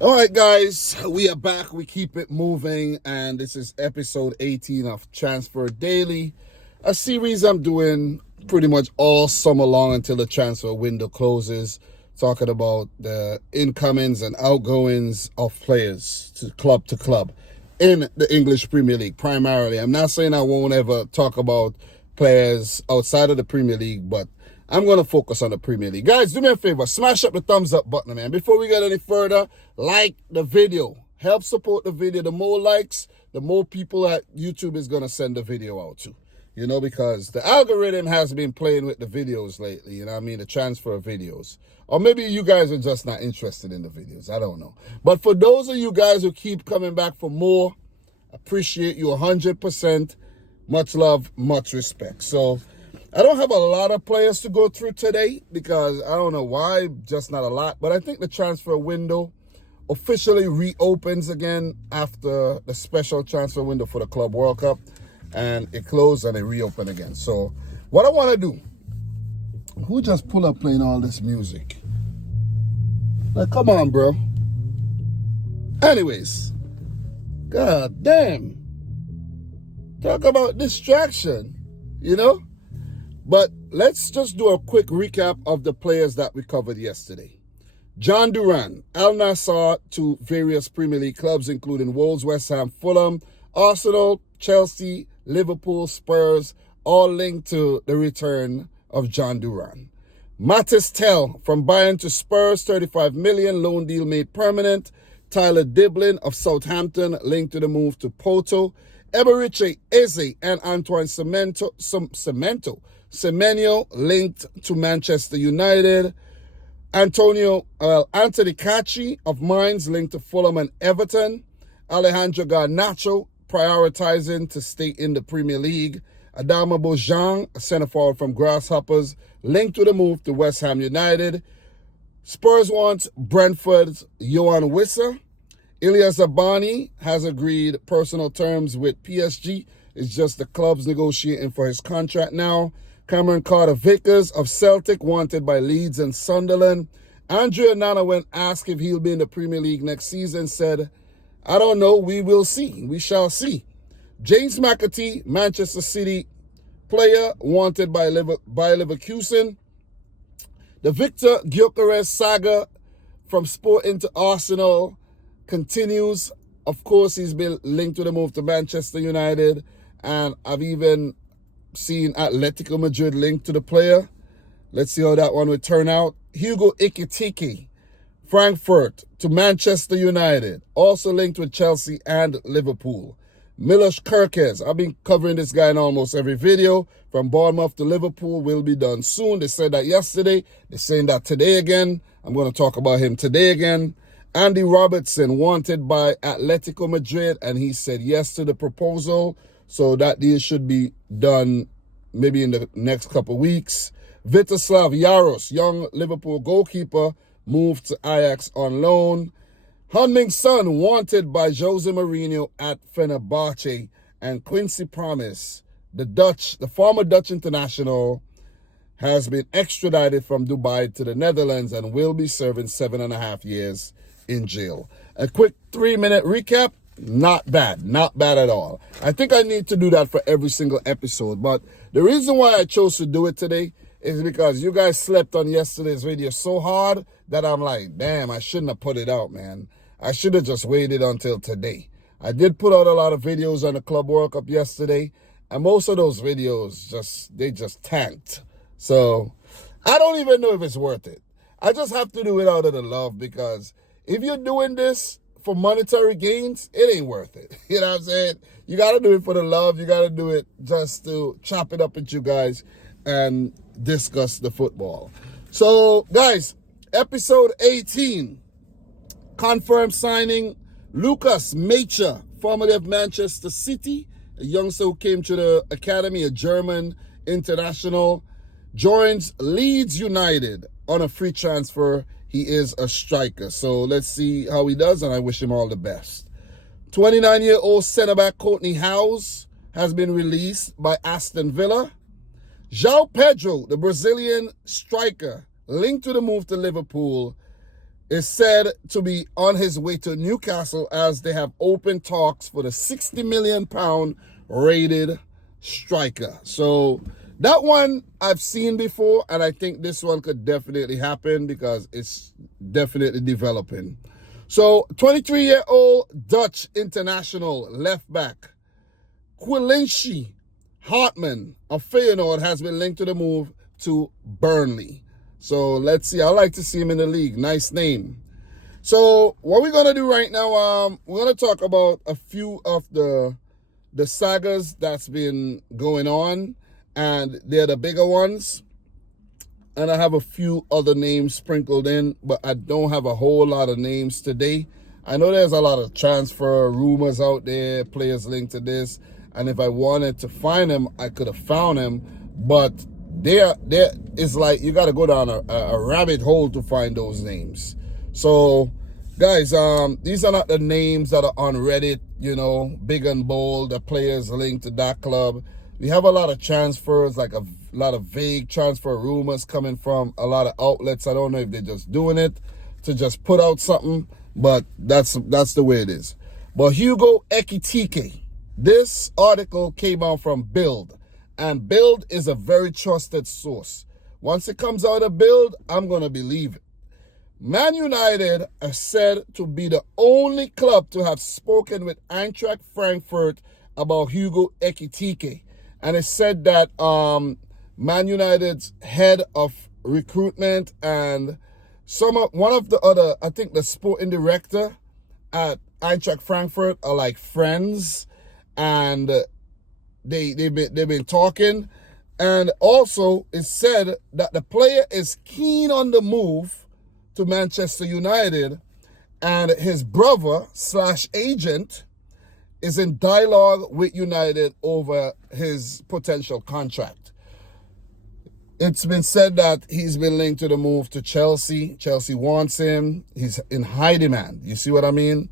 All right, guys, we are back. We keep it moving, and this is episode 18 of Transfer Daily, a series I'm doing pretty much all summer long until the transfer window closes, talking about the incomings and outgoings of players to club in the English Premier League primarily. I'm not saying I won't ever talk about players outside of the Premier League, but I'm going to focus on the Premier League. Guys, do me a favor. Smash up the thumbs up button, man. Before we get any further, like the video. Help support the video. The more likes, the more people at YouTube is going to send the video out to. You know, because the algorithm has been playing with the videos lately. You know what I mean? The transfer videos. Or maybe you guys are just not interested in the videos. I don't know. But for those of you guys who keep coming back for more, appreciate you 100%. Much love, much respect. So I don't have a lot of players to go through today because I don't know why, just not a lot. But I think the transfer window officially reopens again after the special transfer window for the Club World Cup. And it closed and it reopened again. So what I want to do, who just pull up playing all this music? Like, come on, bro. Anyways, god damn. Talk about distraction, you know? But let's just do a quick recap of the players that we covered yesterday. John Duran, Al Nassr to various Premier League clubs, including Wolves, West Ham, Fulham, Arsenal, Chelsea, Liverpool, Spurs, all linked to the return of John Duran. Matis Tell from Bayern to Spurs, 35 million, loan deal made permanent. Tyler Diblin of Southampton linked to the move to Porto. Eberiche Eze and Antoine Semenyo linked to Manchester United. Anthony Cachi of Mainz linked to Fulham and Everton. Alejandro Garnacho prioritizing to stay in the Premier League. Adama Bojang, a centre forward from Grasshoppers, linked to the move to West Ham United. Spurs want Brentford's Yohan Wissa. Ilya Zabani has agreed personal terms with PSG. It's just the club's negotiating for his contract now. Cameron Carter-Vickers of Celtic wanted by Leeds and Sunderland. Andrea Nana, when asked if he'll be in the Premier League next season, said, I don't know, we will see. We shall see. James McAtee, Manchester City player, wanted by Leverkusen. The Victor Gyokeres saga from Sporting to Arsenal continues. Of course, he's been linked to the move to Manchester United, and I've even seen Atletico Madrid linked to the player. Let's see how that one would turn out. Hugo Ekitike, Frankfurt to Manchester United, also linked with Chelsea and Liverpool. Milos Kerkez, I've been covering this guy in almost every video. From Bournemouth to Liverpool will be done soon. They said that yesterday. They're saying that today again. I'm going to talk about him today again. Andy Robertson wanted by Atletico Madrid, and he said yes to the proposal. So that deal should be done maybe in the next couple of weeks. Vitoslav Yaros, young Liverpool goalkeeper, moved to Ajax on loan. Heung-min Son wanted by Jose Mourinho at Fenerbahce. And Quincy Promes, the former Dutch international, has been extradited from Dubai to the Netherlands and will be serving 7.5 years in jail. A quick 3-minute recap. Not bad at all. I think I need to do that for every single episode, but the reason why I chose to do it today is because you guys slept on yesterday's video so hard that I'm like, damn, I shouldn't have put it out, man. I should have just waited until today. I did put out a lot of videos on the Club World Cup yesterday, and most of those videos just tanked. So I don't even know if it's worth it. I just have to do it out of the love, because if you're doing this for monetary gains, it ain't worth it. You know what I'm saying? You got to do it for the love. You got to do it just to chop it up with you guys and discuss the football. So, guys, episode 18, confirmed signing Lucas Nmecha, formerly of Manchester City, a youngster who came to the academy, a German international, joins Leeds United on a free transfer. He is a striker. So let's see how he does, and I wish him all the best. 29-year-old centre-back Kortney Hause has been released by Aston Villa. Joao Pedro, the Brazilian striker, linked to the move to Liverpool, is said to be on his way to Newcastle as they have open talks for the £60 million rated striker. So that one I've seen before, and I think this one could definitely happen because it's definitely developing. So 23-year-old Dutch international left back Quilindschy Hartman of Feyenoord has been linked to the move to Burnley. So let's see. I like to see him in the league. Nice name. So what we're going to do right now, we're going to talk about a few of the sagas that's been going on, and they're the bigger ones. And I have a few other names sprinkled in, but I don't have a whole lot of names today. I know there's a lot of transfer rumors out there, players linked to this, and if I wanted to find them, I could have found them, but there is like you got to go down a rabbit hole to find those names. So guys, these are not the names that are on Reddit, you know, big and bold, the players linked to that club. We have a lot of transfers, like a lot of vague transfer rumors coming from a lot of outlets. I don't know if they're just doing it to just put out something, but that's the way it is. But Hugo Ekitike, this article came out from Build. And Build is a very trusted source. Once it comes out of Build, I'm going to believe it. Man United are said to be the only club to have spoken with Eintracht Frankfurt about Hugo Ekitike. And it said that Man United's head of recruitment and one of the other, I think the sporting director at Eintracht Frankfurt are like friends. And they've been talking, and also it's said that the player is keen on the move to Manchester United, and his brother / agent is in dialogue with United over his potential contract. It's been said that he's been linked to the move to Chelsea. Chelsea wants him. He's in high demand. You see what I mean?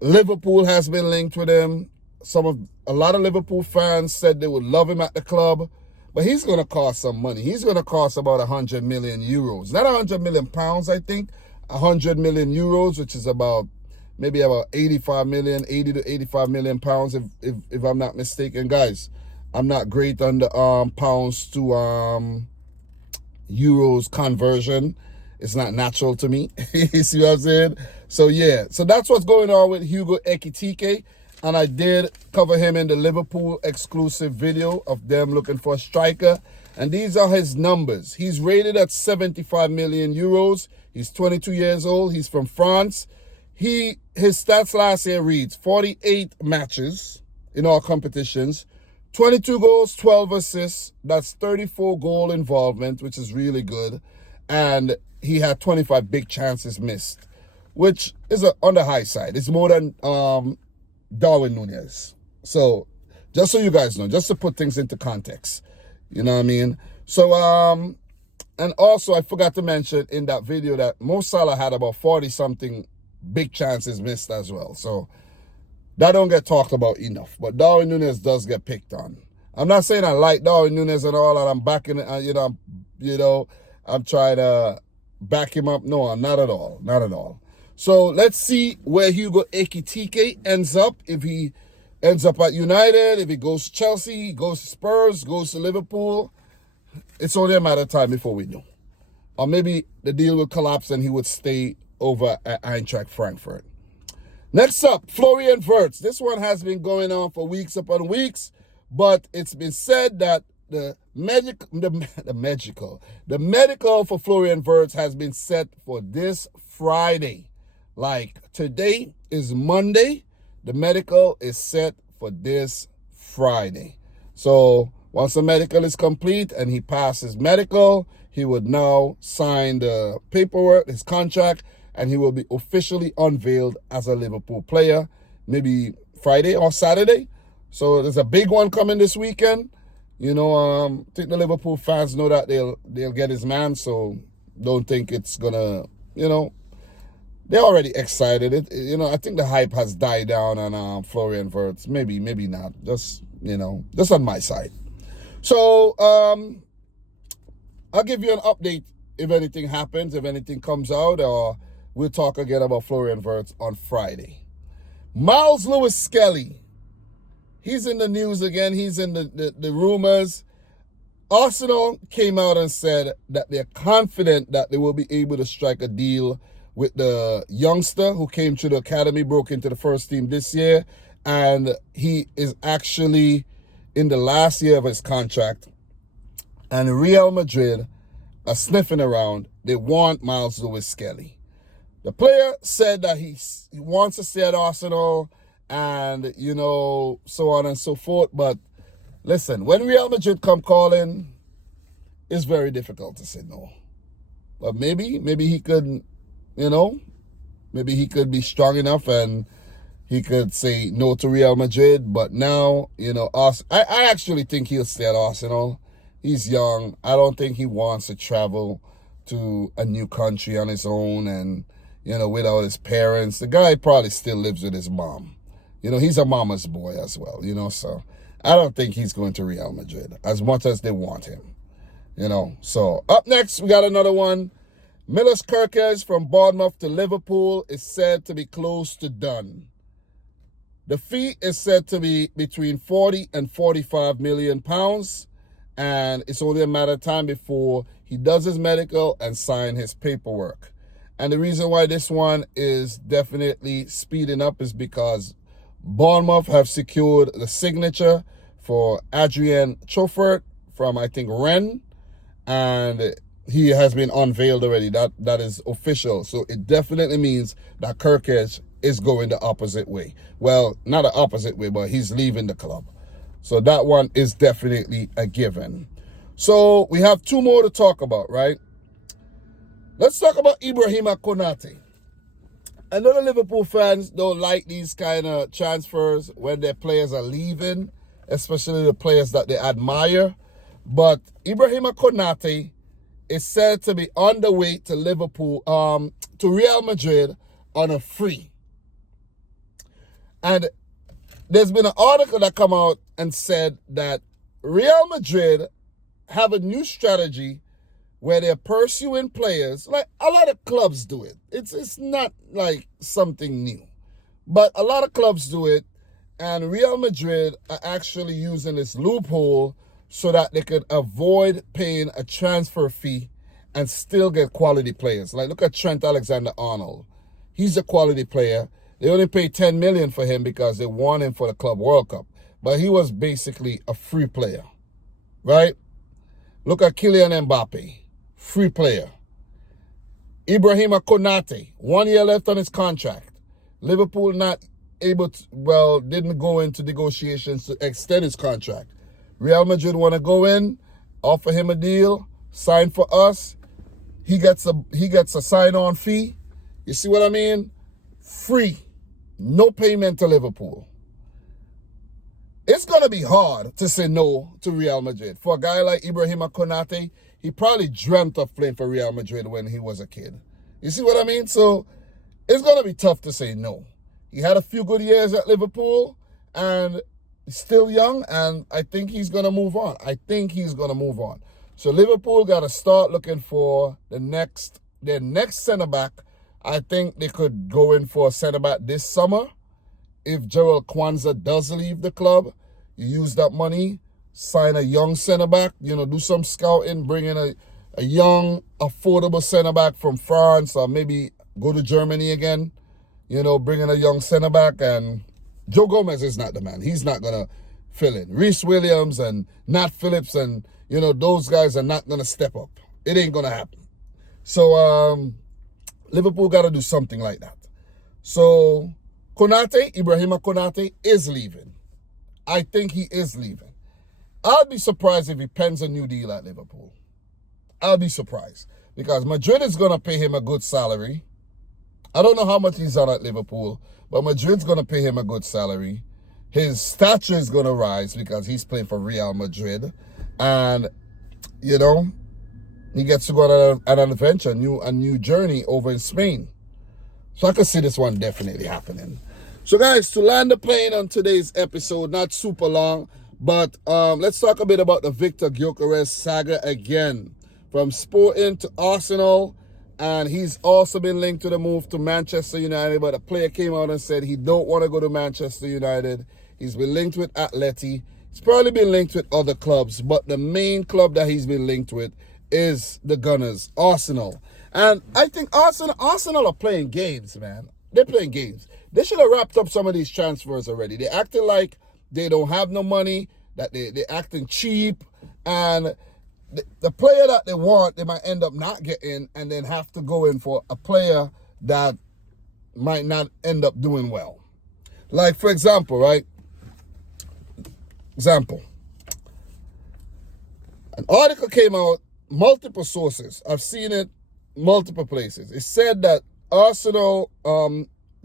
Liverpool has been linked with him. A lot of Liverpool fans said they would love him at the club, but he's going to cost some money. He's going to cost about 100 million euros. Not 100 million pounds, I think. 100 million euros, which is maybe about 80 to 85 million pounds, if I'm not mistaken. Guys, I'm not great on the pounds to euros conversion. It's not natural to me. You see what I'm saying? So yeah, so that's what's going on with Hugo Ekitike. And I did cover him in the Liverpool exclusive video of them looking for a striker. And these are his numbers. He's rated at 75 million euros. He's 22 years old. He's from France. His stats last year reads 48 matches in all competitions, 22 goals, 12 assists. That's 34 goal involvement, which is really good. And he had 25 big chances missed, which is on the high side. It's more than Darwin Núñez. So just so you guys know, just to put things into context, you know what I mean? So and also I forgot to mention in that video that Mo Salah had about 40 something big chances missed as well. So that don't get talked about enough, but Darwin Núñez does get picked on. I'm not saying I like Darwin Núñez and all, and I'm backing it, I'm trying to back him up. No, not at all. Not at all. So let's see where Hugo Ekitike ends up. If he ends up at United, if he goes to Chelsea, goes to Spurs, goes to Liverpool, it's only a matter of time before we know. Or maybe the deal will collapse and he would stay over at Eintracht Frankfurt. Next up, Florian Verts. This one has been going on for weeks upon weeks, but it's been said that the medical for Florian Verts has been set for this Friday. Like today is Monday, the medical is set for this Friday. So once the medical is complete and he passes medical, he would now sign the paperwork, his contract, and he will be officially unveiled as a Liverpool player, maybe Friday or Saturday. So there's a big one coming this weekend. I think the Liverpool fans know that they'll get his man, so don't think it's gonna, they're already excited. I think the hype has died down on Florian Verts. Maybe not. Just on my side. So I'll give you an update if anything happens, if anything comes out, or we'll talk again about Florian Verts on Friday. Miles Lewis Skelly, he's in the news again. He's in the rumors. Arsenal came out and said that they're confident that they will be able to strike a deal with the youngster who came to the academy, broke into the first team this year, and he is actually in the last year of his contract. And Real Madrid are sniffing around. They want Miles Lewis Skelly. The player said that he wants to stay at Arsenal and, so on and so forth, but listen, when Real Madrid come calling, it's very difficult to say no. But maybe he could, maybe he could be strong enough and he could say no to Real Madrid. But now, I actually think he'll stay at Arsenal. He's young. I don't think he wants to travel to a new country on his own and, without his parents. The guy probably still lives with his mom. He's a mama's boy as well, so I don't think he's going to Real Madrid as much as they want him, So up next, we got another one. Milos Kerkez from Bournemouth to Liverpool is said to be close to done. The fee is said to be between 40 and 45 million pounds, and it's only a matter of time before he does his medical and sign his paperwork. And the reason why this one is definitely speeding up is because Bournemouth have secured the signature for Adrian Chofert from, I think, Rennes, and he has been unveiled already. That is official. So it definitely means that Kirkby is going the opposite way. Well, not the opposite way, but he's leaving the club. So that one is definitely a given. So we have two more to talk about, right? Let's talk about Ibrahima Konate. I know the Liverpool fans don't like these kind of transfers when their players are leaving, especially the players that they admire. But Ibrahima Konate is said to be on the way to Liverpool, to Real Madrid on a free. And there's been an article that come out and said that Real Madrid have a new strategy where they're pursuing players. Like a lot of clubs do it. It's not like something new. But a lot of clubs do it, and Real Madrid are actually using this loophole so that they could avoid paying a transfer fee and still get quality players. Like look at Trent Alexander-Arnold. He's a quality player. They only paid $10 million for him because they want him for the Club World Cup. But he was basically a free player, right? Look at Kylian Mbappe. Free player. Ibrahima Konate, 1 year left on his contract. Liverpool not able to, didn't go into negotiations to extend his contract. Real Madrid want to go in, offer him a deal, sign for us. He gets a sign-on fee. You see what I mean? Free. No payment to Liverpool. It's going to be hard to say no to Real Madrid. For a guy like Ibrahima Konate, he probably dreamt of playing for Real Madrid when he was a kid. You see what I mean? So it's going to be tough to say no. He had a few good years at Liverpool and he's still young, and I think he's going to move on. So Liverpool got to start looking for their next centre-back. I think they could go in for a centre-back this summer. If Gerald Kwanzaa does leave the club, you use that money, sign a young centre-back, do some scouting, bring in a young, affordable centre-back from France, or maybe go to Germany again, bring in a young centre-back. And Joe Gomez is not the man. He's not going to fill in. Reece Williams and Nat Phillips and, those guys are not going to step up. It ain't going to happen. So Liverpool got to do something like that. So Ibrahima Konate is leaving. I think he is leaving. I'll be surprised if he pens a new deal at Liverpool. I'll be surprised because Madrid is going to pay him a good salary. I don't know how much he's on at Liverpool, but Madrid's going to pay him a good salary. His stature is going to rise because he's playing for Real Madrid. And, he gets to go on an adventure, a new journey over in Spain. So I can see this one definitely happening. So guys, to land the plane on today's episode, not super long, but let's talk a bit about the Victor Gyokeres saga again. from Sporting to Arsenal, and he's also been linked to the move to Manchester United, but a player came out and said he don't want to go to Manchester United. He's been linked with Atleti. He's probably been linked with other clubs, but the main club that he's been linked with is the Gunners, Arsenal. And I think Arsenal are playing games, man. They're playing games. They should have wrapped up some of these transfers already. They're acting like they don't have no money, that they're acting cheap, and the player that they want, they might end up not getting and then have to go in for a player that might not end up doing well. Like, for example, right? Example. An article came out, multiple sources. I've seen it multiple places. It said that Arsenal,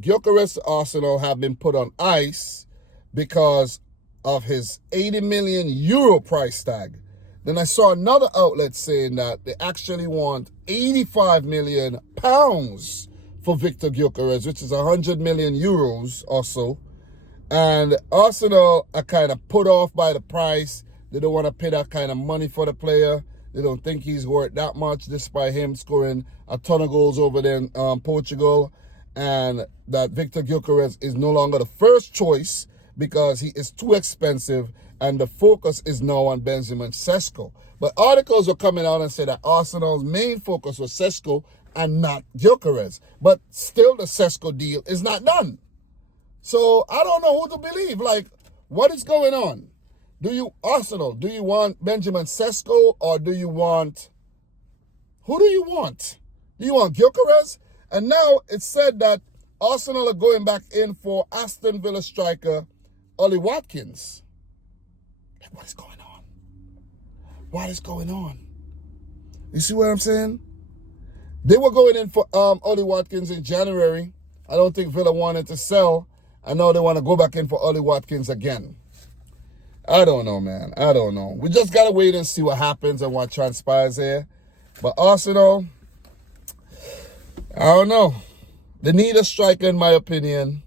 Gyokeres Arsenal have been put on ice because of his 80 million euro price tag. Then I saw another outlet saying that they actually want 85 million pounds for Victor Gyokeres, which is 100 million euros or so. And Arsenal are kind of put off by the price. They don't want to pay that kind of money for the player. They don't think he's worth that much, despite him scoring a ton of goals over there in Portugal. And that Victor Gyokeres is no longer the first choice because he is too expensive, and the focus is now on Benjamin Sesko. But articles were coming out and said that Arsenal's main focus was Sesko and not Gyokeres. But still, the Sesko deal is not done. So I don't know who to believe. Like, what is going on? Arsenal, do you want Benjamin Sesko, or do you want... Who do you want? Do you want Gyokeres? And now it's said that Arsenal are going back in for Aston Villa striker Ollie Watkins. Like, what is going on? What is going on? You see what I'm saying? They were going in for Ollie Watkins in January. I don't think Villa wanted to sell. I know they want to go back in for Ollie Watkins again. I don't know, man. I don't know. We just got to wait and see what happens and what transpires here. But Arsenal, I don't know. They need a striker, in my opinion,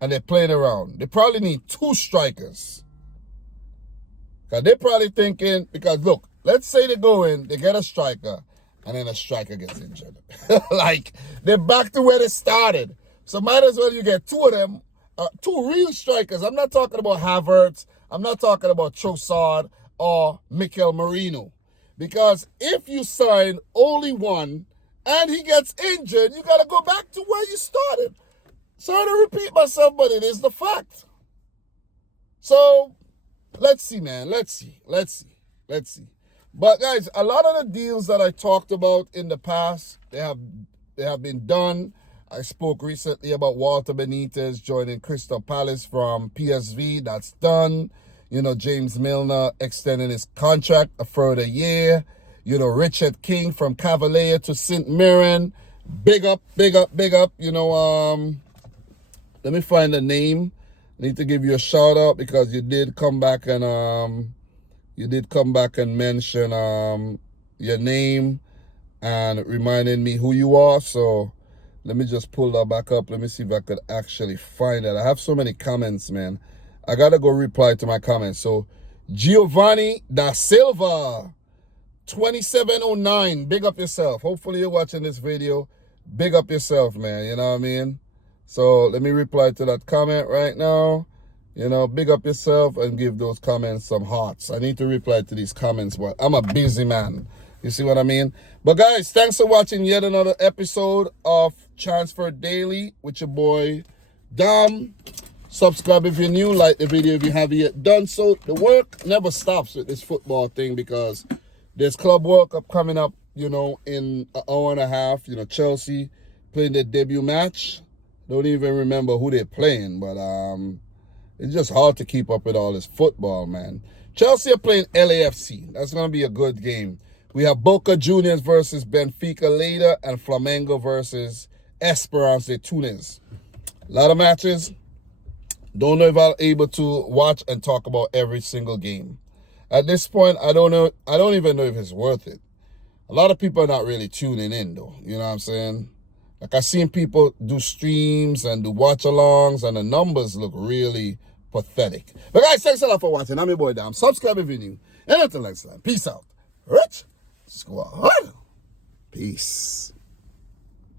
and they're playing around. They probably need two strikers. Because they're probably thinking, because look, let's say they go in, they get a striker, and then a striker gets injured. Like, they're back to where they started. So might as well you get two of them, two real strikers. I'm not talking about Havertz. I'm not talking about Trossard or Mikel Merino. Because if you sign only one and he gets injured, you got to go back to where you started. Sorry to repeat myself, but it is the fact. So, let's see, man. Let's see. But, guys, a lot of the deals that I talked about in the past, they have been done. I spoke recently about Walter Benitez joining Crystal Palace from PSV. That's done. You know, James Milner extending his contract a further year. You know, Richard King from Cavalier to St. Mirren. Big up. You know, let me find the name. I need to give you a shout out because you did come back and mention your name and reminding me who you are. So let me just pull that back up. Let me see if I could actually find it. I have so many comments, man. I got to go reply to my comments. So, Giovanni da Silva, 2709. Big up yourself. Hopefully you're watching this video. Big up yourself, man. You know what I mean? So, let me reply to that comment right now. You know, big up yourself and give those comments some hearts. I need to reply to these comments, but I'm a busy man. You see what I mean? But, guys, thanks for watching yet another episode of Transfer Daily with your boy, Dom. Subscribe if you're new, like the video if you haven't yet done so. The work never stops with this football thing because there's Club World Cup coming up, you know, in an hour and a half. You know, Chelsea playing their debut match. Don't even remember who they're playing, but it's just hard to keep up with all this football, man. Chelsea are playing LAFC. That's going to be a good game. We have Boca Juniors versus Benfica later and Flamengo versus Esperance de Tunis. A lot of matches. Don't know if I'll be able to watch and talk about every single game. At this point, I don't know. I don't even know if it's worth it. A lot of people are not really tuning in, though. You know what I'm saying? Like, I've seen people do streams and do watch-alongs, and the numbers look really pathetic. But, guys, thanks a lot for watching. I'm your boy, Dam. Subscribe if you're new. And until next time, peace out. Rich Squad. Peace.